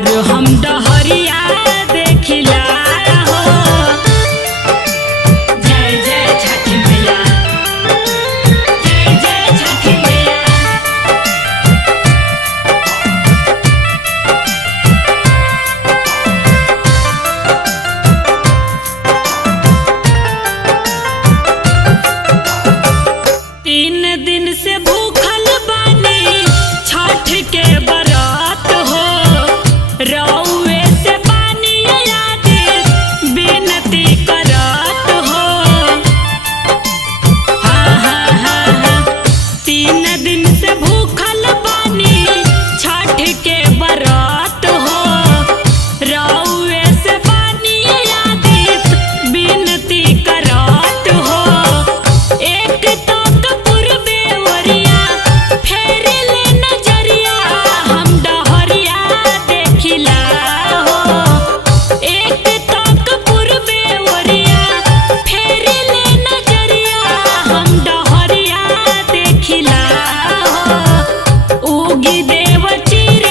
राउर हम डहरिया देखिला हो। जय जय छठी मैया, जय जय छठी मैया। तीन दिन से भूखल बानी छठ के बरात हो। रउए से पानी यादे बिनती करत हो। हाँ हाँ हाँ हाँ। तीन दिन से भूखल बानी छठ के बरात हो। रउए से पानी यादे बिनती करत हो। एक तक पूर्वे ओरिया फेर ले नजरिया हम डहरिया देखिला हो। एक तक पूर्वे ओरिया फेर ले नजरिया हम डहरिया देखिला हो। उगी देव चिर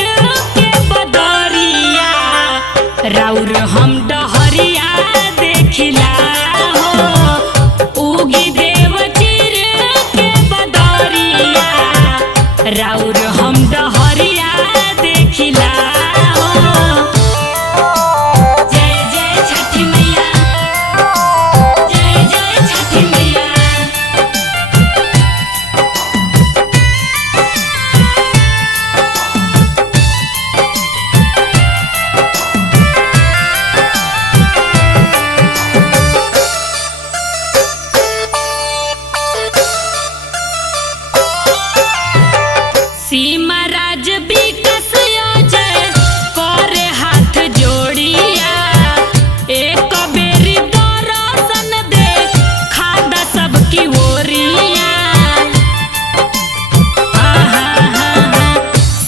के बदरिया राउर हम डहरिया देखिला हो। उगी देव चिर के बदरिया राउर हम डहरिया देखिला हो। जय जय छठी मैया, जय जय छठी मैया। सीमा राज विकास योजय करे हाथ जोड़िया। एक बेरी दर्शन दे खादा सबकी ओरिया।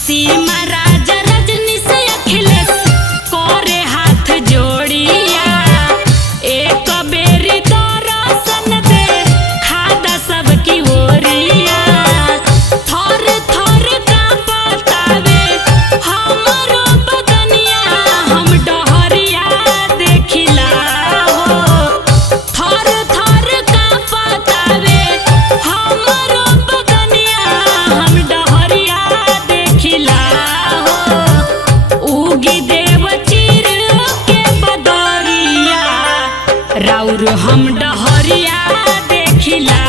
सीमा राज रजनी से अखिलेश करे हाथ जोड़िया। एक बेरी दर्शन दे खादा सबकी ओरिया। थर थर कांपतावे हमरो बदनिया हम डहरिया देखिला हो। थर थर कांपतावे हमरो बदनिया हम डहरिया देखिला हो। उगी देव चिर के बदरिया राउर हम डहरिया देखिला